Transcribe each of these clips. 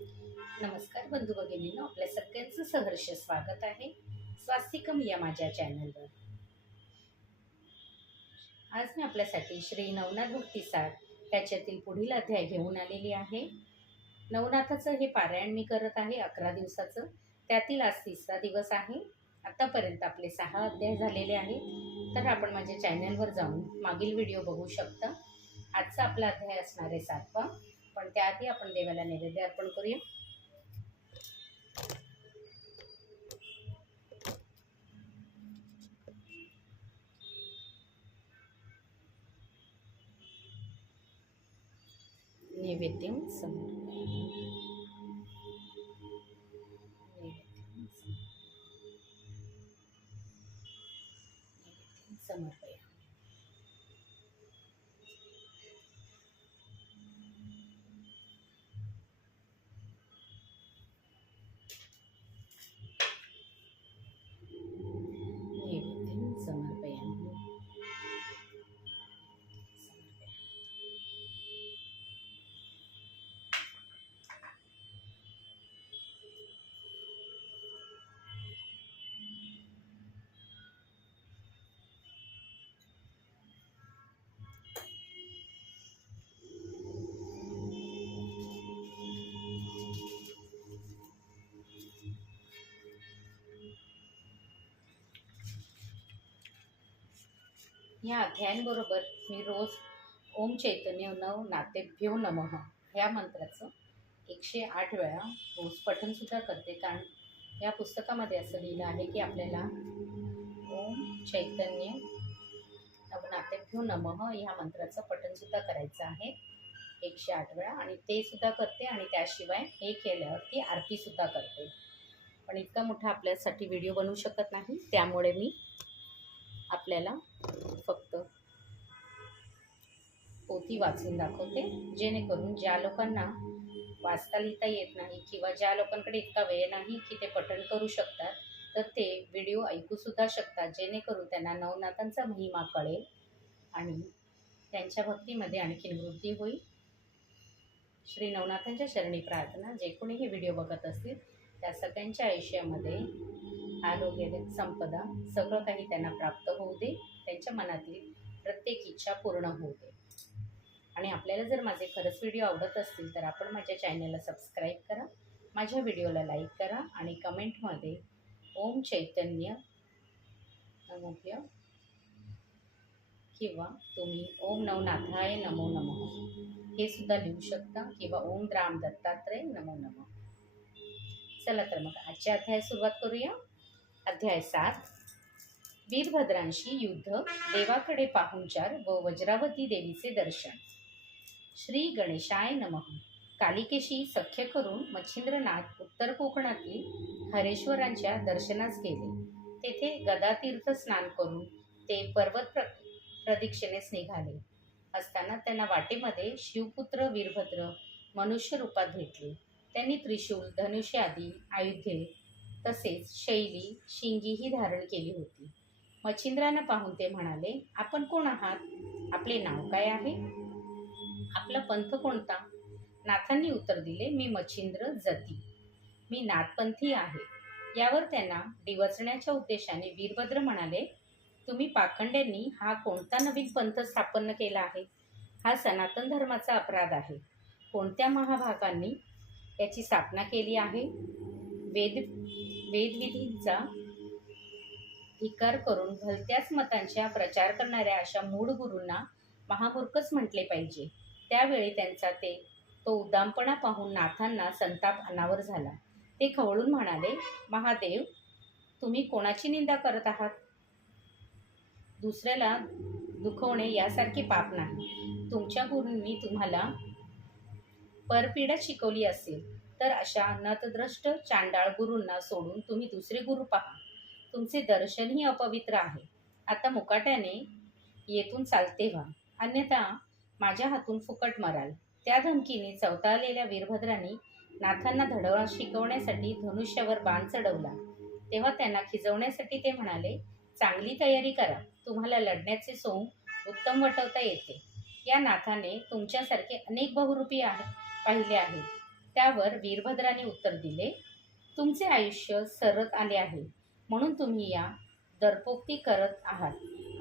नमस्कार बंधू भगिनींनो आपल्या सगळ्यांचं सहर्ष स्वागत आहे. स्वास्तिकम या माझ्या चॅनलवर आज मी आपल्यासाठी श्री नवनाथ भक्तिसार त्याच्यातील पुढील अध्याय घेऊन आलेली आहे. नवनाथाचं हे पारायण मी करत आहे अकरा दिवसाचं. त्यातील आज तिसरा दिवस आहे. आतापर्यंत आपले सहा अध्याय झालेले आहेत. तर आपण माझ्या चॅनलवर जाऊन मागील व्हिडिओ बघू शकता. आजचा आपला अध्याय असणार आहे सातवा. पण त्याआधी आपण देवाला नैवेद्य अर्पण करूया. नैवेद्य समर्पयामि. समर्पण या अध्यायांबरोबर मी रोज ओम चैतन्य नव नातेभ्यो नमः ह्या मंत्राचं एकशे आठ वेळा रोज पठणसुद्धा करते. कारण या पुस्तकामध्ये असं लिहिलं आहे की आपल्याला ओम चैतन्य नवनातेभ्यो नमः ह्या मंत्राचं पठणसुद्धा करायचं आहे. एकशे आठ वेळा आणि ते सुद्धा करते आणि त्याशिवाय हे केल्यावरती आरतीसुद्धा करते. पण इतका मोठा आपल्यासाठी व्हिडिओ बनवू शकत नाही. त्यामुळे मी आपल्याला फक्त पोथी वाचून दाखवते जेणेकरून ज्या लोकांना वाचता लिहिता येत नाही किंवा ज्या लोकांकडे इतका वेळ नाही की ते पठण करू शकतात तर ते व्हिडिओ ऐकूसुद्धा शकतात जेणेकरून त्यांना नवनाथांचा महिमा कळेल आणि त्यांच्या भक्तीमध्ये आणखीन वृद्धी होईल. श्री नवनाथांच्या शरणी प्रार्थना जे कोणी हे व्हिडिओ बघत असतील त्या सगळ्यांच्या आयुष्यामध्ये आरोग्य संपदा सगळं काही त्यांना प्राप्त होऊ दे. त्यांच्या मनातील प्रत्येक इच्छा पूर्ण होऊ दे. आणि आपल्याला जर माझे खरंच व्हिडिओ आवडत असतील तर आपण माझ्या चॅनलला सबस्क्राईब करा माझ्या व्हिडिओला लाईक करा आणि कमेंटमध्ये ओम चैतन्य नमोभ्य किंवा तुम्ही ओम नवनाथाय नमो नमः हे सुद्धा लिहू शकता किंवा ओम राम दत्तात्रय नमो नमः. चला तर मग आजच्या अध्याय सुरुवात करूया. अध्याय सात. वीरभद्रांशी युद्ध देवाकडे पाहुणचार व वज्रावती देवीचे दर्शन. श्री गणेशाय नमः. कालिकेशी सख्य करून मच्छिंद्रनाथ उत्तर कोकणातील हरेश्वरांच्या दर्शनास गेले. तेथे गदातीर्थ स्नान करून ते पर्वत प्र प्रदक्षिणेस निघाले. असताना त्यांना वाटेमध्ये शिवपुत्र वीरभद्र मनुष्य रूपात भेटले. त्यांनी त्रिशूल धनुष्य आदी आयुधे तसेच शैली शिंगीही धारण केली होती. मच्छिंद्रांना पाहून ते म्हणाले आपण कोण आहात? आपले नाव काय आहे? आपला पंथ कोणता? नाथांनी उत्तर दिले मी मच्छिंद्र जती. मी नाथपंथी आहे. यावर त्यांना डिवचण्याच्या उद्देशाने वीरभद्र म्हणाले तुम्ही पाखंड्यांनी हा कोणता नवीन पंथ स्थापन केला आहे? हा सनातन धर्माचा अपराध आहे. कोणत्या महाभागांनी याची स्थापना केली आहे. वेद वेदविधींचा धिकार करून भलत्याच मतांच्या प्रचार करणाऱ्या अशा मूळ गुरूंना महामूर्खच म्हटले पाहिजे. त्यावेळी त्यांचा ते तो उदामपणा पाहून नाथांना संताप अनावर झाला. ते खवळून म्हणाले महादेव तुम्ही कोणाची निंदा करत आहात? दुसऱ्याला दुखवणे यासारखे पाप नाही. तुमच्या गुरूंनी तुम्हाला परपीडा शिकवली असेल तर अशा नतद्रष्ट चांडाळ गुरूंना सोडून तुम्ही दुसरे गुरु पहा. तुमचे दर्शनही अपवित्र आहे. आता मुकाट्याने येथून चालते व्हा. अन्यथा माझ्या हातून फुकट मराल. त्या धमकीने चवताळलेल्या वीरभद्राने नाथांना धडवणं शिकवण्यासाठी धनुष्यावर बाण चढवला. तेव्हा त्यांना खिजवण्यासाठी ते म्हणाले चांगली तयारी करा. तुम्हाला लढण्याचे सोंग उत्तम वटवता येते. या नाथाने तुमच्यासारखे अनेक बहुरूपी आहेत पाहिले आहे. त्यावर वीरभद्राने उत्तर दिले तुमचे आयुष्य सरत आले आहे म्हणून तुम्ही या दरपोक्ती करत आहात.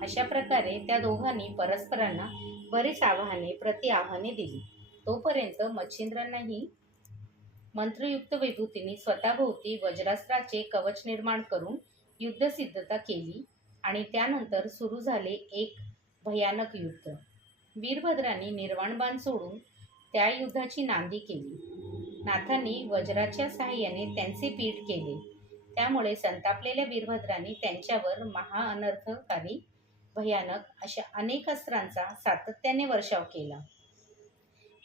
अशा प्रकारे त्या दोघांनी परस्परांना बरीच आव्हाने प्रति आव्हाने दिली. तोपर्यंत मच्छिंद्रांनाही मंत्रयुक्त विभूतीने स्वतःभोवती वज्रास्त्राचे कवच निर्माण करून युद्धसिद्धता केली आणि त्यानंतर सुरू झाले एक भयानक युद्ध. वीरभद्रांनी निर्वाणबाण सोडून त्या युद्धाची नांदी केली. नाथांनी वज्राच्या सहाय्याने त्यांचे पीठ केले. त्यामुळे संतापलेल्या वीरभद्रांनी त्यांच्यावर महाअनर्थकारी भयानक अशा अनेक अस्त्रांचा सातत्याने वर्षाव केला.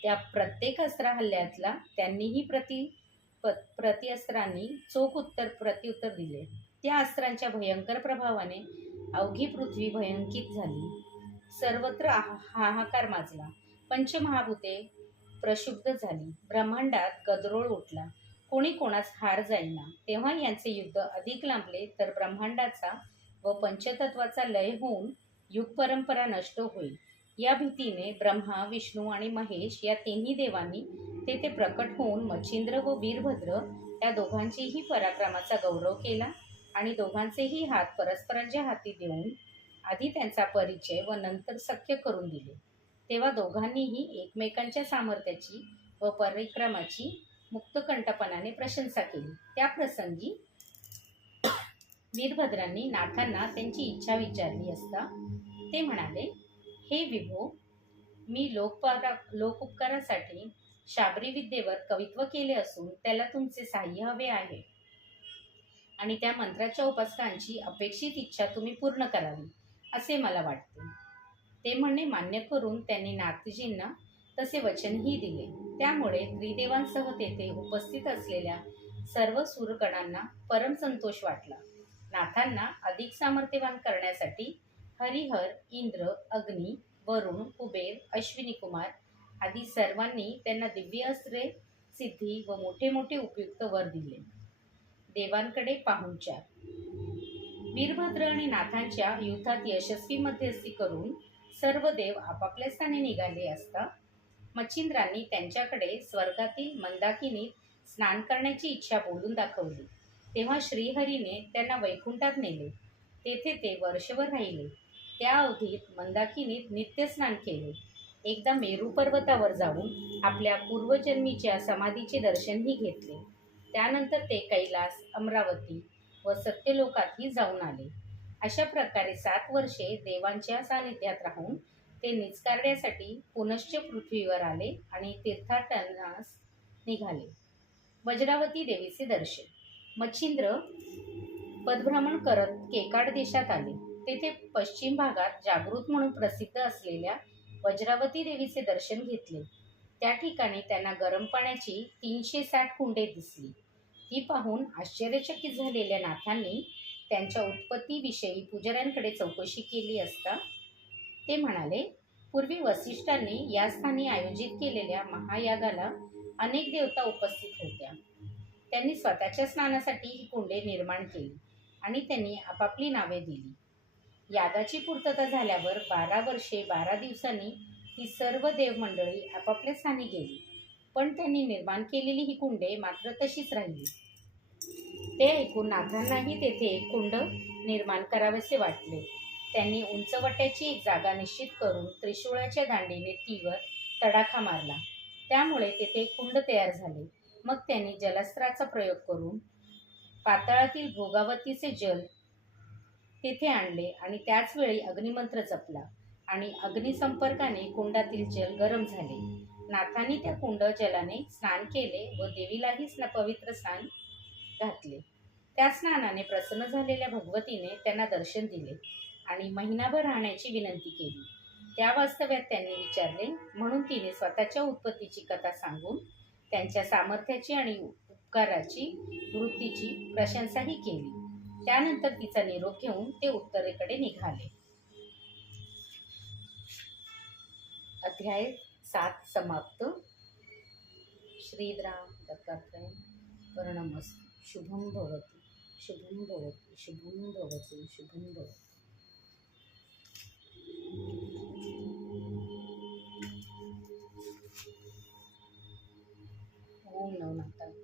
त्या प्रत्येक अस्त्र हल्ल्यातला त्यांनीही प्रति प्रतिअस्त्रांनी चोख उत्तर प्रत्युत्तर दिले. त्या अस्त्रांच्या भयंकर प्रभावाने अवघी पृथ्वी भयंकित झाली. सर्वत्र हा- हाहाकार माजला. पंचमहाभूते प्रक्षुब्ध झाली. ब्रह्मांडात गदरोळ उठला. कोणी कोणास हार जाईना. तेव्हा यांचे युद्ध अधिक लांबले तर ब्रह्मांडाचा व पंचतत्वाचा लय होऊन युग परंपरा नष्ट होईल. या भीतीने ब्रह्मा विष्णू आणि महेश या तिन्ही देवांनी तेथे प्रकट होऊन मच्छिंद्र व वीरभद्र या दोघांचीही पराक्रमाचा गौरव केला आणि दोघांचेही हात परस्परांच्या हाती देऊन आधी त्यांचा परिचय व नंतर सख्य करून दिले. तेव्हा दोघांनीही एकमेकांच्या सामर्थ्याची व परिक्रमाची मुक्तकंठपणाने प्रशंसा केली. त्या प्रसंगी वीरभद्रांनी नाथांना त्यांची इच्छा विचारली असता ते म्हणाले हे विभो मी लोकपरा लोकउपकारासाठी शाबरी विद्येवर कवित्व केले असून त्याला तुमचे साह्य हवे आहे. आणि त्या मंत्राच्या उपासकांची अपेक्षित इच्छा तुम्ही पूर्ण करावी असे मला वाटते. ते म्हणणे मान्य करून त्यांनी नाथजींना तसे वचनही दिले. त्यामुळे त्रिदेवांसह तेथे उपस्थित असलेल्या सर्व सुरकणांना परम संतोष वाटला. नाथांना अधिक सामर्थ्यवान करण्यासाठी हरिहर इंद्र अग्नी वरुण कुबेर अश्विनी कुमार आदी सर्वांनी त्यांना दिव्य अस्त्रे सिद्धी व मोठे मोठे उपयुक्त वर दिले. देवांकडे पाहुणचार वीरभद्र आणि नाथांच्या युद्धात यशस्वी मध्यस्थी करून सर्व देव आपापल्या स्थानी निघाले असता मच्छिंद्रांनी त्यांच्याकडे स्वर्गातील मंदाकिनीत स्नान करण्याची इच्छा बोलून दाखवली. तेव्हा श्रीहरीने त्यांना वैकुंठात नेले. तेथे ते वर्षभर राहिले. त्या अवधीत मंदाकिनीत नित्य स्नान केले. एकदा मेरू पर्वतावर जाऊन आपल्या पूर्वजन्मीच्या समाधीचे दर्शनही घेतले. त्यानंतर ते कैलास अमरावती व सत्यलोकातही जाऊन आले. अशा प्रकारे सात वर्षे देवांच्या सानिध्यात राहून ते निचकारण्यासाठी पुनश्च पृथ्वीवर आले आणि तीर्थाटनास निघाले. वज्रावती देवीचे दर्शन. मच्छिंद्र पदभ्रमण करत केकाड देशात आले. तेथे पश्चिम भागात जागृत म्हणून प्रसिद्ध असलेल्या वज्रावती देवीचे दर्शन घेतले. त्या ठिकाणी त्यांना गरम पाण्याची तीनशे साठ कुंडे दिसली. ती पाहून आश्चर्यचकित झालेल्या नाथांनी त्यांच्या उत्पत्तीविषयी पुजाऱ्यांकडे चौकशी केली असता ते म्हणाले पूर्वी वसिष्ठांनी या स्थानी आयोजित केलेल्या महायागाला अनेक देवता उपस्थित होत्या. त्यांनी स्वतःच्या स्नानासाठी ही कुंडे निर्माण केली आणि त्यांनी आपापली नावे दिली. यागाची पूर्तता झाल्यावर बारा वर्षे बारा दिवसांनी ही सर्व देवमंडळी आपापल्या स्थानी गेली. पण त्यांनी निर्माण केलेली ही कुंडे मात्र तशीच राहिली. ते ऐकून नाथांनाही तेथे एक कुंड निर्माण करावेसे वाटले. त्यांनी उंचवट्याची एक जागा निश्चित करून त्रिशूळाच्या दांडीने तीवर तडाखा मारला. त्यामुळे तेथे एक कुंड तयार झाले. मग त्यांनी जलस्त्राचा प्रयोग करून पातळातील भोगावतीचे जल तेथे आणले आणि त्याच वेळी अग्निमंत्र जपला आणि अग्निसंपर्काने कुंडातील जल गरम झाले. नाथांनी त्या कुंड जलाने स्नान केले व देवीलाही स्न पवित्र स्नान घातले. त्या स्नानाने प्रसन्न झालेल्या भगवतीने त्यांना दर्शन दिले आणि महिनाभर राहण्याची विनंती केली. त्या वास्तव्यात त्यांनी विचारले म्हणून तिने स्वतःच्या उत्पत्तीची कथा सांगून त्यांच्या सामर्थ्याची आणि उपकाराची वृत्तीची प्रशंसाही केली. त्यानंतर तिचा निरोप घेऊन ते उत्तरेकडे निघाले. अध्याय सात समाप्त. श्रीराम दत्तात्रय वर्णमस्तु शुभम भवती शुभम भवती शुभम भवती शुभम भवती ओम नवनाथाय